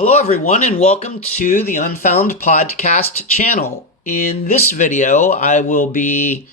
Hello, everyone, and welcome to the Unfound podcast channel. In this video, I will be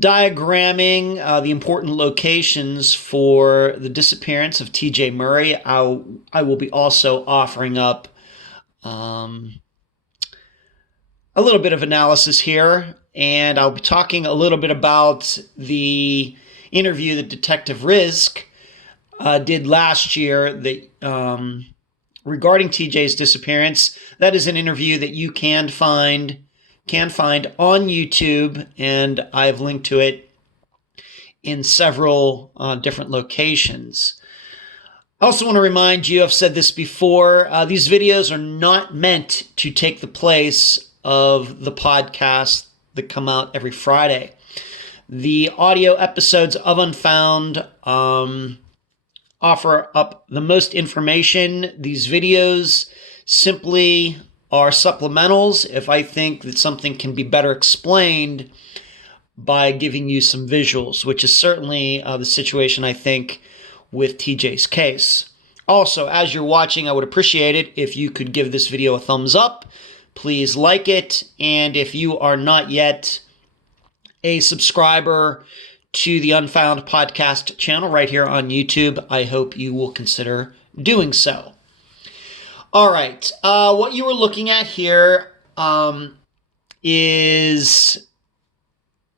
diagramming the important locations for the disappearance of TJ Murray. I will be also offering up a little bit of analysis here, and I'll be talking a little bit about the interview that Detective Rizk did last year regarding TJ's disappearance. That is an interview that you can find on YouTube, and I've linked to it in several different locations. I also want to remind you, I've said this before, these videos are not meant to take the place of the podcasts that come out every Friday. The audio episodes of Unfound offer up the most information. These videos simply are supplementals if I think that something can be better explained by giving you some visuals, which is certainly the situation, I think, with TJ's case. Also, as you're watching, I would appreciate it if you could give this video a thumbs up. Please like it, and if you are not yet a subscriber to the Unfound podcast channel right here on YouTube, I hope you will consider doing so. All right, what you are looking at here is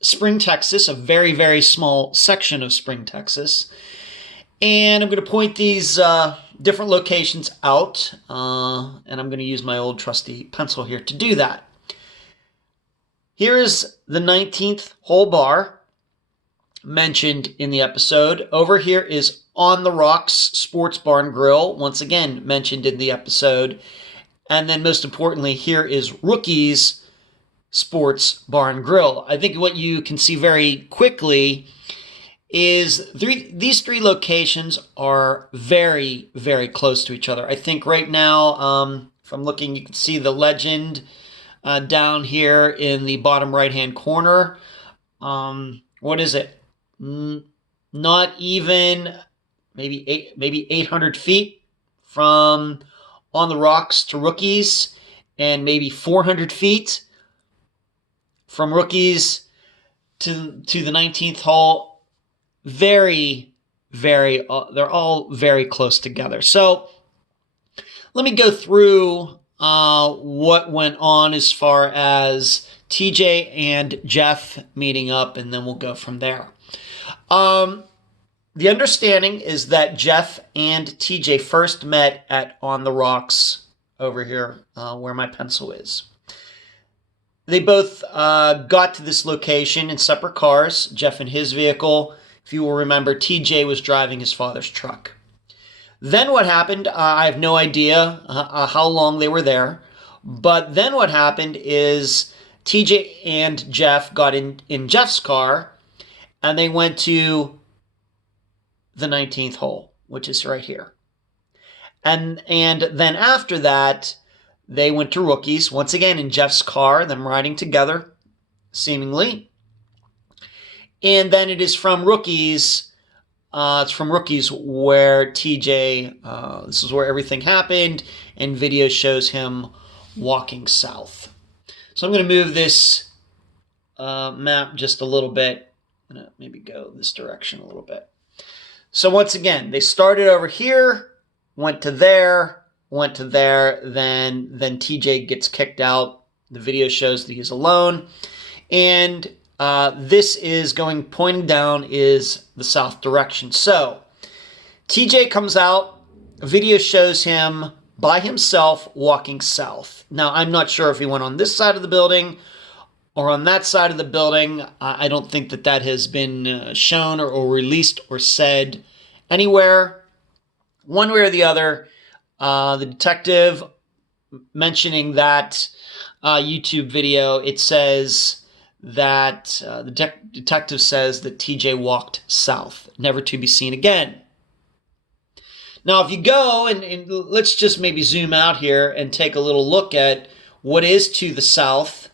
Spring, Texas, a very, very small section of Spring, Texas. And I'm going to point these different locations out, and I'm going to use my old trusty pencil here to do that. Here is the 19th hole bar mentioned in the episode. Over here is On the Rocks Sports Bar and Grill, once again mentioned in the episode. And then most importantly, here is Rookie's Sports Bar and Grill. I think what you can see very quickly is these three locations are very, very close to each other. I think right now, if I'm looking, you can see the legend down here in the bottom right-hand corner. What is it? Not even maybe 800 feet from On the Rocks to Rookies, and maybe 400 feet from Rookies to the 19th hole. Very, very, they're all very close together. So let me go through what went on as far as TJ and Jeff meeting up, and then we'll go from there. The understanding is that Jeff and TJ first met at On the Rocks over here where my pencil is. They both got to this location in separate cars, Jeff in his vehicle. If you will remember, TJ was driving his father's truck. Then what happened, I have no idea how long they were there, but then what happened is TJ and Jeff got in Jeff's car, and they went to the 19th hole, which is right here. And then after that, they went to Rookies, once again in Jeff's car, them riding together, seemingly. And then it is from Rookies, where TJ, this is where everything happened, and video shows him walking south. So I'm going to move this map just a little bit. I'm going to maybe go this direction a little bit. So once again, they started over here, went to there, then TJ gets kicked out. The video shows that he's alone. And this is pointing down is the south direction. So TJ comes out, video shows him by himself walking south. Now, I'm not sure if he went on this side of the building or on that side of the building. I don't think that has been shown or released or said anywhere. One way or the other, the detective mentioning that YouTube video, it says that the detective says that TJ walked south, never to be seen again. Now, if you go, and let's just maybe zoom out here and take a little look at what is to the south.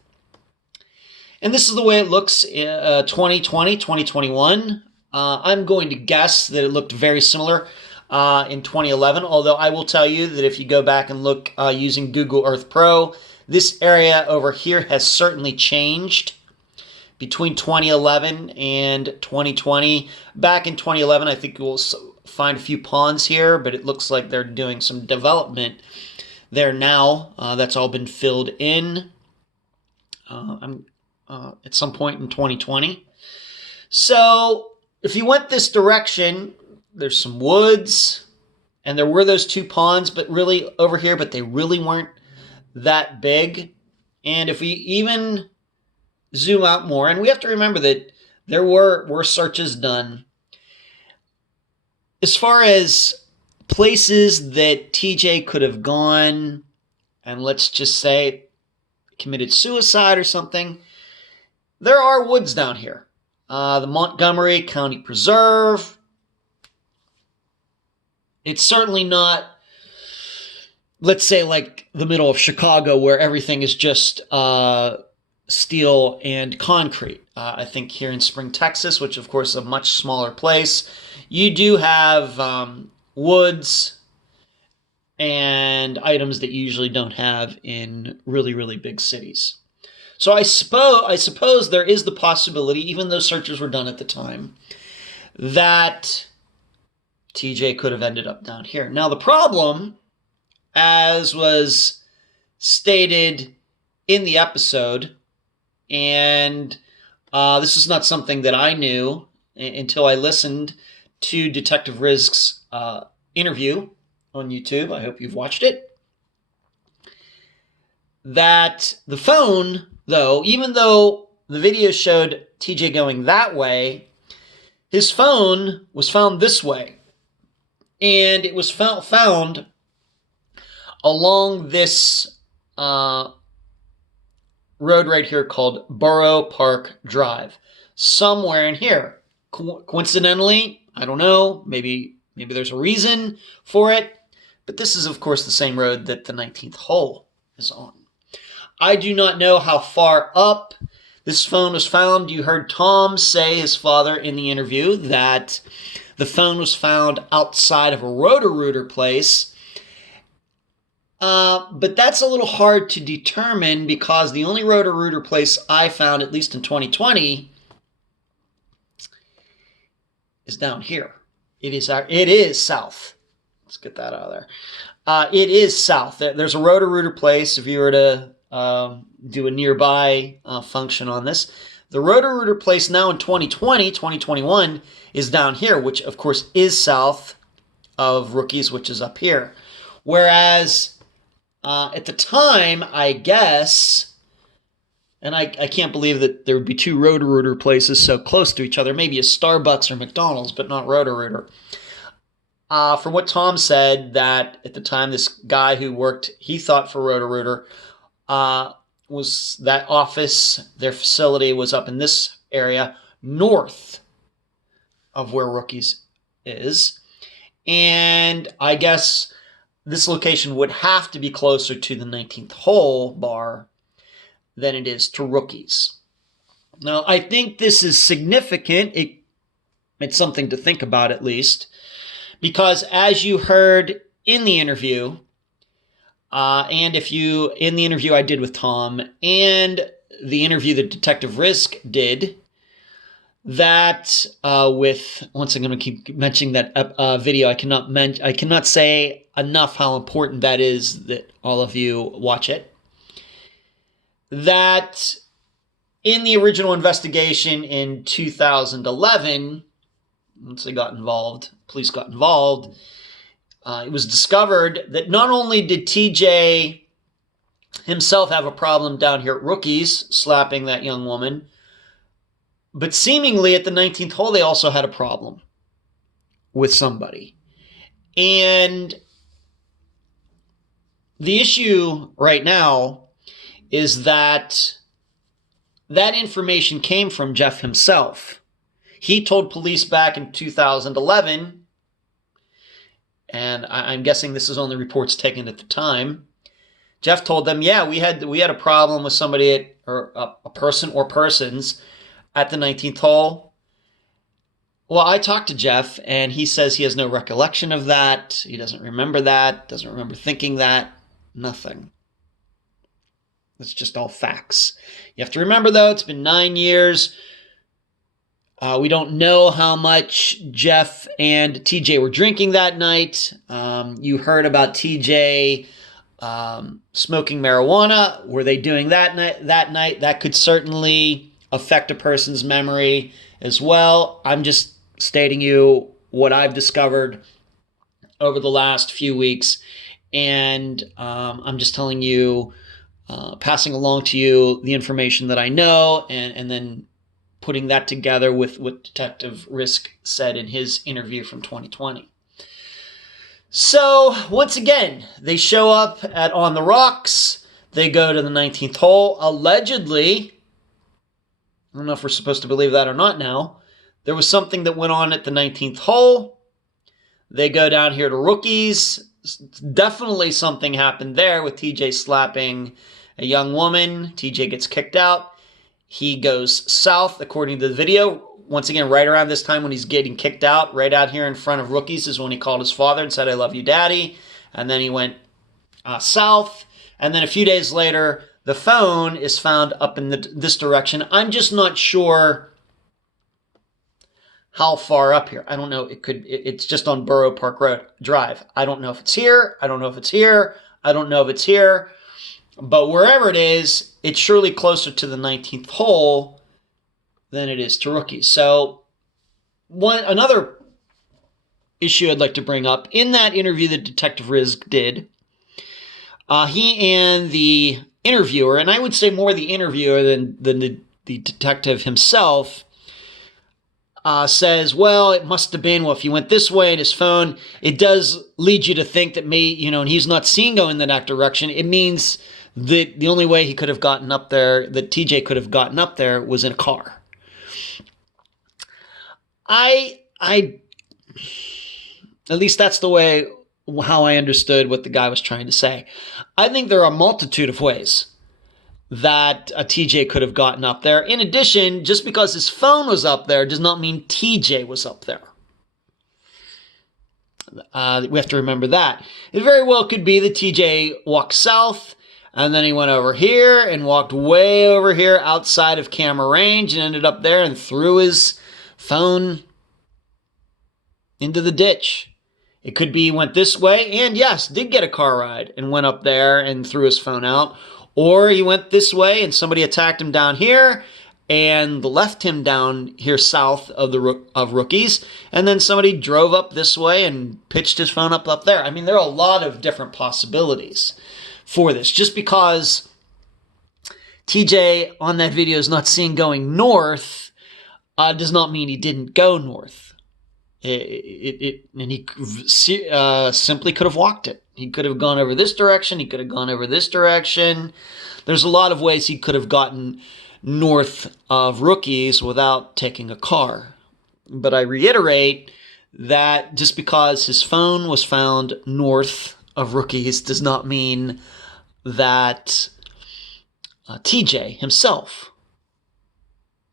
And this is the way it looks 2020, 2021. I'm going to guess that it looked very similar. in 2011, although I will tell you that if you go back and look using Google Earth Pro, this area over here has certainly changed between 2011 and 2020. Back in 2011, I think we'll find a few ponds here, but it looks like they're doing some development there now. That's all been filled in at some point in 2020. So if you went this direction, there's some woods, and there were those two ponds, but really over here, but they really weren't that big. And if we even zoom out more, and we have to remember that there were searches done. As far as places that TJ could have gone, and let's just say committed suicide or something, there are woods down here. The Montgomery County Preserve. It's certainly not, let's say, like the middle of Chicago where everything is just steel and concrete. I think here in Spring, Texas, which of course is a much smaller place, you do have woods and items that you usually don't have in really, really big cities. So I suppose there is the possibility, even though searches were done at the time, that TJ could have ended up down here. Now the problem, as was stated in the episode, and this is not something that I knew until I listened to Detective Rizk's interview on YouTube. I hope you've watched it. That the phone, though, even though the video showed TJ going that way, his phone was found this way. And it was found along this road right here called Borough Park Drive. Somewhere in here. Coincidentally, I don't know, maybe there's a reason for it, but this is, of course, the same road that the 19th hole is on. I do not know how far up this phone was found. You heard Tom say, his father, in the interview, that the phone was found outside of a Roto-Rooter place. But that's a little hard to determine because the only Roto-Rooter place I found, at least in 2020, is down here. It is south. Let's get that out of there. It is south. There's a Roto-Rooter place if you were to do a nearby function on this. The Roto-Rooter place now in 2020, 2021 is down here, which of course is south of Rookies, which is up here. Whereas at the time, I guess, and I can't believe that there would be two Roto-Rooter places so close to each other, maybe a Starbucks or McDonald's, but not Roto-Rooter. From what Tom said, that at the time this guy who worked, he thought for Roto-Rooter, was that office, their facility was up in this area north of where Rookies is. And I guess this location would have to be closer to the 19th hole bar than it is to Rookies. Now, I think this is significant. It's something to think about at least, because as you heard in the interview, and in the interview I did with Tom, and the interview that Detective Rizk did, that once I'm going to keep mentioning that video, I cannot say enough how important that is that all of you watch it. That in the original investigation in 2011, once police got involved, it was discovered that not only did TJ himself have a problem down here at Rookies, slapping that young woman, but seemingly at the 19th hole, they also had a problem with somebody. And the issue right now is that information came from Jeff himself. He told police back in 2011, and I'm guessing this is only reports taken at the time. Jeff told them, yeah, we had a problem with somebody or a person or persons at the 19th hole. Well, I talked to Jeff, and he says he has no recollection of that. He doesn't remember that, doesn't remember thinking that, nothing. It's just all facts. You have to remember, though, it's been 9 years. We don't know how much Jeff and TJ were drinking that night. You heard about TJ smoking marijuana. Were they doing that night? That could certainly affect a person's memory as well. I'm just stating you what I've discovered over the last few weeks, and I'm just telling you, passing along to you the information that I know, and then putting that together with what Detective Risk said in his interview from 2020. So, once again, they show up at On the Rocks. They go to the 19th hole. Allegedly, I don't know if we're supposed to believe that or not now, there was something that went on at the 19th hole. They go down here to Rookies. Definitely something happened there with TJ slapping a young woman. TJ gets kicked out. He goes south, according to the video. Once again, right around this time when he's getting kicked out, right out here in front of Rookies is when he called his father and said, "I love you, Daddy." And then he went south. And then a few days later, the phone is found up in this direction. I'm just not sure how far up here. I don't know. It's just on Borough Park Road Drive. I don't know if it's here. I don't know if it's here. I don't know if it's here. But wherever it is, it's surely closer to the 19th hole than it is to Rookies. So another issue I'd like to bring up, in that interview that Detective Risk did, he and the interviewer, and I would say more the interviewer than the detective himself, says, well, it must have been, if you went this way in his phone, it does lead you to think that and he's not seen going in that direction. It means that the only way he could have gotten up there, that TJ could have gotten up there, was in a car. At least that's the way, how I understood what the guy was trying to say. I think there are a multitude of ways that a TJ could have gotten up there. In addition, just because his phone was up there does not mean TJ was up there. We have to remember that. It very well could be that TJ walked south, and then he went over here and walked way over here outside of camera range and ended up there and threw his phone into the ditch. It could be he went this way and, yes, did get a car ride and went up there and threw his phone out. Or he went this way and somebody attacked him down here and left him down here south of Rookies. And then somebody drove up this way and pitched his phone up there. I mean, there are a lot of different possibilities for this. Just because TJ on that video is not seen going north does not mean he didn't go north. And he simply could have walked it. He could have gone over this direction. He could have gone over this direction. There's a lot of ways he could have gotten north of Rookies without taking a car. But I reiterate that just because his phone was found north of Rookies does not mean that TJ himself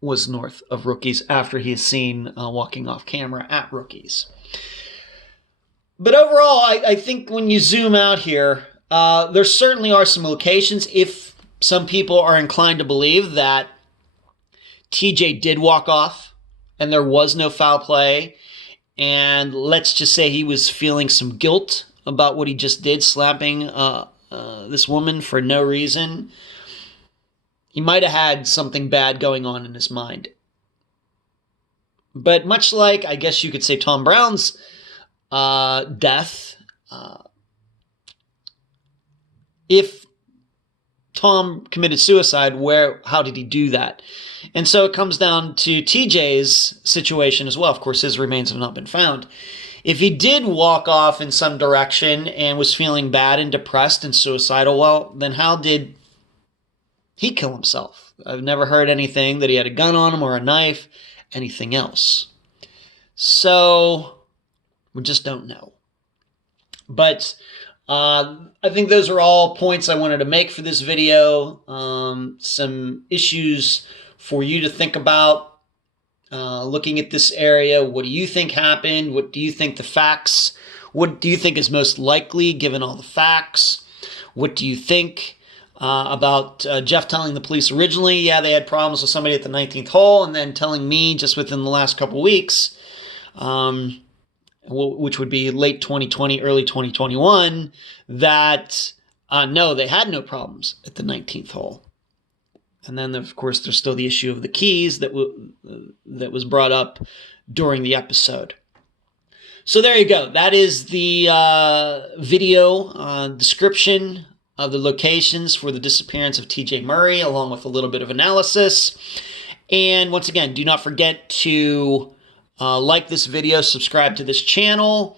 was north of Rookies after he is seen walking off camera at Rookies. But overall, I think when you zoom out here, there certainly are some locations. If some people are inclined to believe that TJ did walk off and there was no foul play, and let's just say he was feeling some guilt about what he just did, slapping this woman for no reason, he might have had something bad going on in his mind. But much like, I guess you could say, Tom Brown's death, if Tom committed suicide, how did he do that? And so it comes down to TJ's situation as well. Of course, his remains have not been found. If he did walk off in some direction and was feeling bad and depressed and suicidal, well, then how did he kill himself? I've never heard anything that he had a gun on him or a knife, anything else. So we just don't know. But I think those are all points I wanted to make for this video. Some issues for you to think about looking at this area. What do you think happened? What do you think the facts? What do you think is most likely given all the facts? What do you think about Jeff telling the police originally, yeah, they had problems with somebody at the 19th hole, and then telling me just within the last couple weeks, which would be late 2020, early 2021, that no, they had no problems at the 19th hole. And then, of course, there's still the issue of the keys that was brought up during the episode. So there you go. That is the video description of the locations for the disappearance of TJ Murray, along with a little bit of analysis. And once again, do not forget to like this video, subscribe to this channel,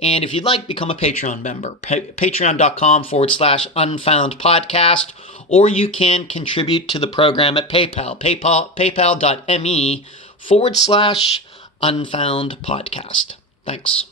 and if you'd like, become a Patreon member. Patreon.com/Unfound Podcast, or you can contribute to the program at PayPal. PayPal.me/Unfound Podcast. Thanks.